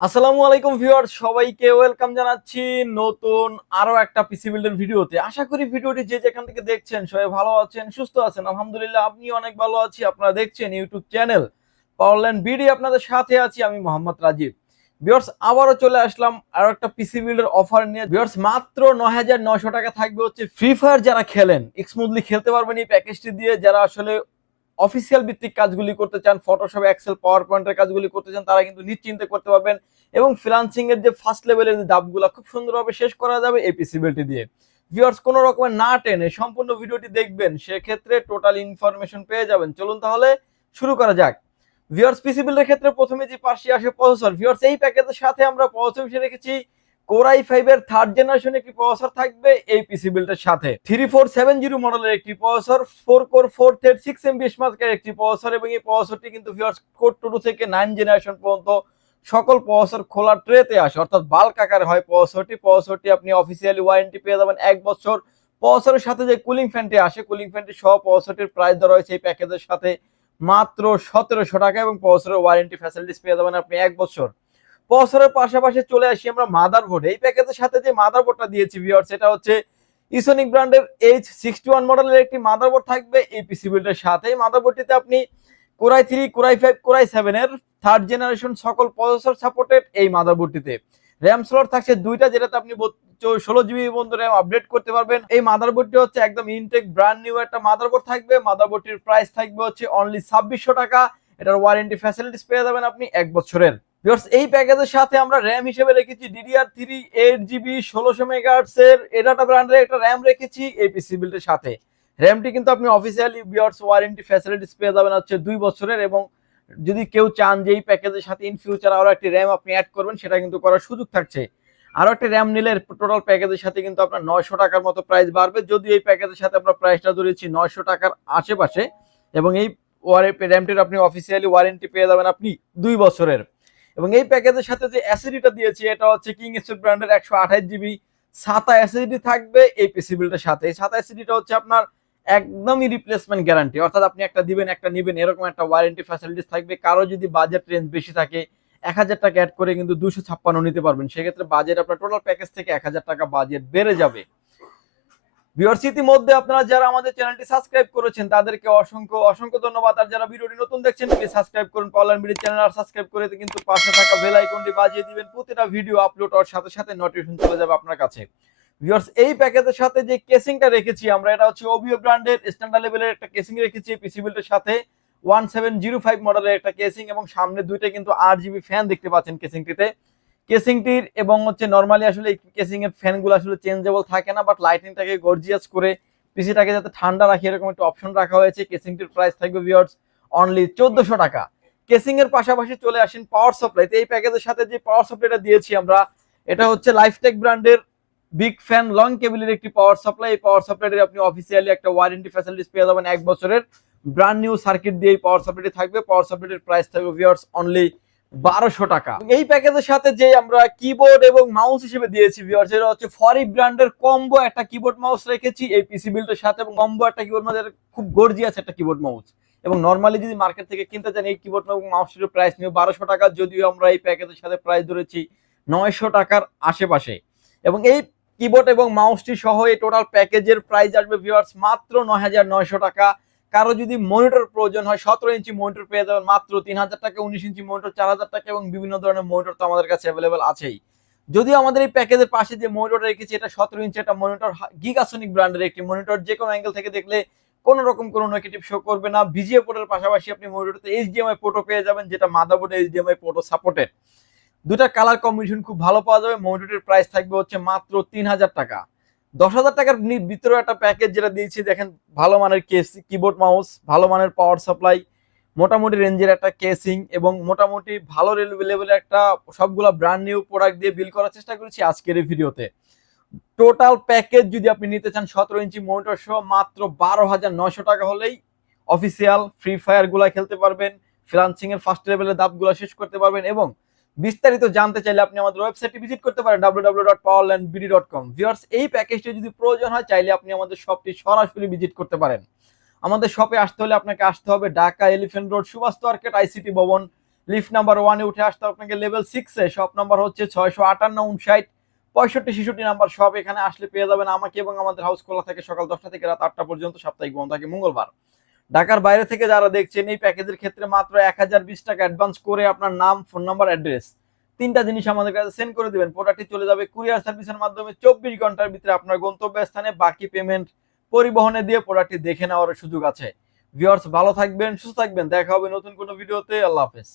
আসসালামু আলাইকুম ভিউয়ার্স সবাইকে ওয়েলকাম জানাচ্ছি নতুন আরও একটা পিসি বিল্ডের ভিডিওতে। আশা করি ভিডিওটি যে যেখান থেকে দেখছেন সবাই ভালো আছেন, সুস্থ আছেন। আলহামদুলিল্লাহ আপনি অনেক ভালো আছি। আপনারা দেখছেন ইউটিউব চ্যানেল পাওয়ারল্যান্ড বিডি আপনাদের সাথে আছি আমি মোহাম্মদ রাজীব। ভিউয়ার্স, আবারও চলে আসলাম আরও একটা পিসি বিল্ডের অফার নিয়ে। ভিউয়ার্স, মাত্র নয় হাজার নয়শো টাকা থাকবে হচ্ছে ফ্রি ফায়ার যারা খেলেন স্মুথলি খেলতে পারবেন এই প্যাকেজটি দিয়ে। যারা আসলে অফিসিয়াল ভিত্তিক কাজগুলি করতে চান ফটোশপ এক্সেল পাওয়ার পয়েন্টের কাজগুলি করতে চান, তারা কিন্তু নিশ্চিন্তে করতে পারবেন। এবং ফ্রিলান্সিং এর যে ফার্স্ট লেভেলের যে ধাপগুলো, খুব সুন্দরভাবে শেষ করা যাবে এই পিসিবিলিটি দিয়ে। ভিউয়ার্স কোনো রকমের না টেনে সম্পূর্ণ ভিডিওটি দেখবেন, সেক্ষেত্রে টোটাল ইনফরমেশন পেয়ে যাবেন। চলুন তাহলে শুরু করা যাক। ভিউয়ার্স পিসিবিলের ক্ষেত্রে প্রথমে যে পাশে আসে প্রসেসর ভিউয়ার্স এই প্যাকেজের সাথে আমরা প্রসেসর রেখেছি। কোরাই ফাইভ এর থার্ড জেনারেশন একটি প্রসেসর থাকবে এই পিসি বিল্ডের সাথে। থ্রি ফোর সেভেন জিরো মডেলের একটি processor four core four thread six MB স্মার্টের একটি প্রসেসর এবং এই প্রসেসরটি কিন্তু ভিউয়ার্স কোর টু থেকে নাইন জেনারেশন পর্যন্ত সকল প্রসেসর খোলা ট্রেতে আসে। অর্থাৎ বাল্ক আকারে হয় প্রসেসরটি প্রসেসরটি আপনি অফিসিয়ালি ওয়ারেন্টি পেয়ে যাবেন এক বছর। প্রসেসরের সাথে যে কুলিং ফ্যানটি আসে কুলিং ফ্যানটি সহ প্রসেসরটির প্রাইস দেওয়া রয়েছে এই প্যাকেজের সাথে মাত্র সতেরোশো টাকা এবং প্রসেসরের ওয়ারেন্টি ফ্যাসিলিটিস পেয়ে যাবেন আপনি এক বছর। প্রসেসরের পাশাপাশি চলে আসি আমরা মাদারবোর্ড এই প্যাকেজের সাথে যে মাদার মাদারবোর্ডটা দিয়েছি ভিওর সেটা হচ্ছে ইসোনিক ব্র্যান্ডের এইচ সিক্সটি ওয়ান মডেলের একটি মাদারবোর্ড থাকবে এই পিসি বিল্ডের সাথে। এই মাদারবোর্ডটিতে আপনি core i three core i five core i seven এর থার্ড জেনারেশন সকল প্রসেসর সাপোর্টেড এই মাদার মাদারবোর্ডটিতে র্যাম স্লট থাকছে দুইটা, যেটাতে আপনি ষোলো জিবি পর্যন্ত র্যাম আপডেট করতে পারবেন। এই মাদার মাদারবোর্ডটি হচ্ছে একদম ইনটেক ব্র্যান্ড নিউ একটা মাদারবোর্ড থাকবে। মাদার মাদারবোর্ডটির প্রাইস থাকবে হচ্ছে অনলি ছাব্বিশশো টাকা। এটার ওয়ারেন্টি ফ্যাসিলিটিস পেয়ে যাবেন আপনি এক বছরের। ভিউয়ার্স এই প্যাকেজের সাথে আমরা র্যাম হিসেবে রেখেছি ডিডিআর থ্রি এইট জিবি ষোলোশো মেগাহার্টস এর এডাটা ব্র্যান্ডের একটা র্যাম রেখেছি এই পিসি সাথে। র্যামটি কিন্তু আপনি অফিসিয়ালি ভিউয়ার্স ওয়ারেন্টি ফ্যাসিলিটিস পেয়ে যাবেন হচ্ছে দুই বছরের এবং যদি কেউ চান যে এই প্যাকেজের সাথে ইন ফিউচার আরও একটি র্যাম আপনি অ্যাড করবেন, সেটা কিন্তু করার সুযোগ থাকছে। আরও একটা র্যাম নিলে টোটাল প্যাকেজের সাথে কিন্তু আপনার নয়শো টাকার মতো প্রাইস বাড়বে। যদি এই প্যাকেজের সাথে আমরা প্রাইসটা ধরেছি নয়শো টাকার আশেপাশে এবং এই র্যামটির আপনি অফিসিয়ালি ওয়ারেন্টি পেয়ে যাবেন আপনি দুই বছরের। এবং এই প্যাকেজের সাথে যে অ্যাসিডিটা দিয়েছি, এটা হচ্ছে কিং স্টুড ব্র্যান্ডের একশো আঠাশ জিবি সাতা অ্যাসিডিটি থাকবে এই পিসি বিলটার সাথে। এই সাতা অ্যাসিডিটা হচ্ছে আপনার একদমই রিপ্লেসমেন্ট গ্যারান্টি অর্থাৎ আপনি একটা দিবেন, একটা নিবেন, এরকম একটা ওয়ারেন্টি ফ্যাসিলিটিস থাকবে। কারও যদি বাজেট রেঞ্জ বেশি থাকে, এক হাজার টাকা অ্যাড করে কিন্তু দুশো ছাপ্পান্ন নিতে পারবেন। সেক্ষেত্রে বাজেট আপনার টোটাল প্যাকেজ থেকে এক হাজার টাকা বাজেট বেড়ে যাবে। ভিউয়ার্স ইতিমধ্যে আপনারা যারা আমাদের চ্যানেলটি সাবস্ক্রাইব করেছেন, তাদেরকে অসংখ্য অসংখ্য ধন্যবাদ। আর যারা ভিডিওটি নতুন দেখছেন প্লিজ সাবস্ক্রাইব করুন। পাওয়ার বিডি চ্যানেল আর সাবস্ক্রাইব করে কিন্তু পাশে থাকা বেল আইকনটি বাজিয়ে দিবেন। প্রতিটা ভিডিও আপলোড হওয়ার সাথে সাথে নোটিফিকেশন চলে যাবে আপনার কাছে। ভিউয়ার্স এই প্যাকেজের সাথে যে কেসিংটা রেখেছি আমরা, এটা হচ্ছে ওবিও ব্র্যান্ডের স্ট্যান্ডার্ড লেভেলের একটা কেসিং রেখেছি। পিসি বিল্ডের সাথে ওয়ান সেভেন জিরো ফাইভ মডেলের একটা কেসিং এবং সামনে দুইটা কিন্তু আট জিবি ফ্যান দেখতে পাচ্ছেন কেসিংটিতে কেসিংটির এবং হচ্ছে নর্মালি আসলে কেসিং এর ফ্যানগুলো আসলে চেঞ্জেবল থাকে না বাট লাইটিংটাকে গর্জিয়াস করে পিসিটাকে যাতে ঠান্ডা রাখি, এরকম একটা অপশন রাখা হয়েছে। কেসিংটির প্রাইস থাকবে ভিউয়ার্স অনলি চোদ্দশো টাকা। কেসিং এর পাশাপাশি চলে আসেন পাওয়ার সাপ্লাইতে এই প্যাকেজের সাথে যে পাওয়ার সাপ্লাইটা দিয়েছি আমরা, এটা হচ্ছে লাইফটেক ব্র্যান্ডের বিগ ফ্যান লং কেবিলের একটি পাওয়ার সাপ্লাই এই পাওয়ার সাপ্লাইটির আপনি অফিসিয়ালি একটা ওয়ারেন্টি ফ্যাসিলিটিস পেয়ে যাবেন এক বছরের। ব্র্যান্ড নিউ সার্কিট দিয়ে এই পাওয়ার সাপ্লাইটি থাকবে। পাওয়ার সাপ্লাইটির প্রাইস থাকবে ভিউয়ার্স অনলি বারোশো টাকা। এই প্যাকেজের সাথে যে আমরা কিবোর্ড এবং মাউস হিসেবে দিয়েছি ভিউয়ার্স এটা হচ্ছে ফরি ব্র্যান্ডের কম্বো একটা কিবোর্ড মাউস রেখেছি, এই পিসি বিল্ডের সাথে, এবং কম্বো একটা কিবোর্ড মাউস খুব গর্জিয়াস একটা কিবোর্ড মাউস এবং নর্মালি যদি মার্কেট থেকে কিনতে চান, এই কিবোর্ড এবং মাউসটির প্রাইস নিয়ে বারোশো টাকা, যদিও আমরা এই প্যাকেজের সাথে প্রাইস ধরেছি নয়শো টাকার আশেপাশে। এবং এই কিবোর্ড এবং মাউসটি সহ এই টোটাল প্যাকেজের প্রাইস আসবে ভিউয়ার্স মাত্র নয় হাজার নয়শো টাকা। কারও যদি মনিটর প্রয়োজন হয়, সতেরো ইঞ্চি মনিটর পেয়ে যাবেন মাত্র তিন হাজার টাকা, উনিশ ইঞ্চি মনিটর চার হাজার টাকা এবং বিভিন্ন ধরনের মনিটর তো আমাদের কাছে অ্যাভেলেবেল আছেই। যদিও আমাদের এই প্যাকেজের পাশে যে মনিটর রেখেছি, এটা সতেরো ইঞ্চি একটা মনিটর গিগাসনিক ব্র্যান্ডের একটি মনিটর যে কোনো অ্যাঙ্গেল থেকে দেখলে কোনো রকম কোনো নেগেটিভ শো করবে না। ভিজিএ পোর্টের পাশাপাশি আপনি মনিটরতে এইচডিএমআই পোর্টও পেয়ে যাবেন, যেটা মাদারবোর্ডে এইচডিএমআই পোর্টও সাপোর্টেড দুটা কালার কম্বিনেশন খুব ভালো পাওয়া যাবে। মনিটরের প্রাইস থাকবে হচ্ছে মাত্র তিন হাজার টাকা। দশ হাজার টাকার ভিতরে একটা প্যাকেজ যেটা দিয়েছি, দেখেন, ভালো মানের কেস কিবোর্ড মাউস ভালো মানের পাওয়ার সাপ্লাই মোটামুটি রেঞ্জের একটা কেসিং এবং মোটামুটি ভালো লেভেলের একটা সবগুলা ব্র্যান্ড নিউ প্রোডাক্ট দিয়ে বিল করার চেষ্টা করেছি আজকের এই ভিডিওতে টোটাল প্যাকেজ যদি আপনি নিতে চান সতেরো ইঞ্চি মনিটর সহ মাত্র বারো হাজার নয়শো টাকা হলেই অফিসিয়াল ফ্রি ফায়ারগুলা খেলতে পারবেন ফ্রিলান্সিং এর ফার্স্ট লেভেলের ধাপগুলো শেষ করতে পারবেন এবং বিস্তারিত জানতে চাইলে আপনি আমাদের ওয়েবসাইটে ভিজিট করতে পারেন www.powerlandbd.com ভিউয়ার্স এই প্যাকেজটি যদি প্রয়োজন হয়, চাইলে আপনি আমাদের শপটি সরাসরি ভিজিট করতে পারেন। আমাদের শপে আসতে হলে আপনাকে আসতে হবে Dhaka elephant road Subhash market ICT ভবন। লিফট নাম্বার ওয়ানে উঠে আসতে আপনাকে লেভেল সিক্সে শপ নাম্বার হচ্ছে ছয়শো আটান্ন উনষাট পঁয়ষট্টি ছেষট্টি নাম্বার সব এখানে আসলে পেয়ে যাবেন আমাকে এবং আমাদের হাউস খোলা থাকে সকাল দশটা থেকে রাত আটটা পর্যন্ত। সাপ্তাহিক বন্ধ থাকে মঙ্গলবার। ঢাকার বাইরে থেকে যারা দেখছেন, এই প্যাকেজের ক্ষেত্রে মাত্র এক হাজার বিশ টাকা অ্যাডভান্স করে আপনার নাম ফোন নাম্বার অ্যাড্রেস তিনটা জিনিস আমাদের কাছে সেন্ড করে দেবেন। প্রোডাক্টটি চলে যাবে কুরিয়ার সার্ভিসের মাধ্যমে চব্বিশ ঘণ্টার ভিতরে আপনার গন্তব্যস্থানে। বাকি পেমেন্ট পরিবহনে দিয়ে প্রোডাক্টটি দেখে নেওয়ার সুযোগ আছে। ভিওর্স ভালো থাকবেন, সুস্থ থাকবেন। দেখা হবে নতুন কোনো ভিডিওতে আল্লাহ হাফেজ।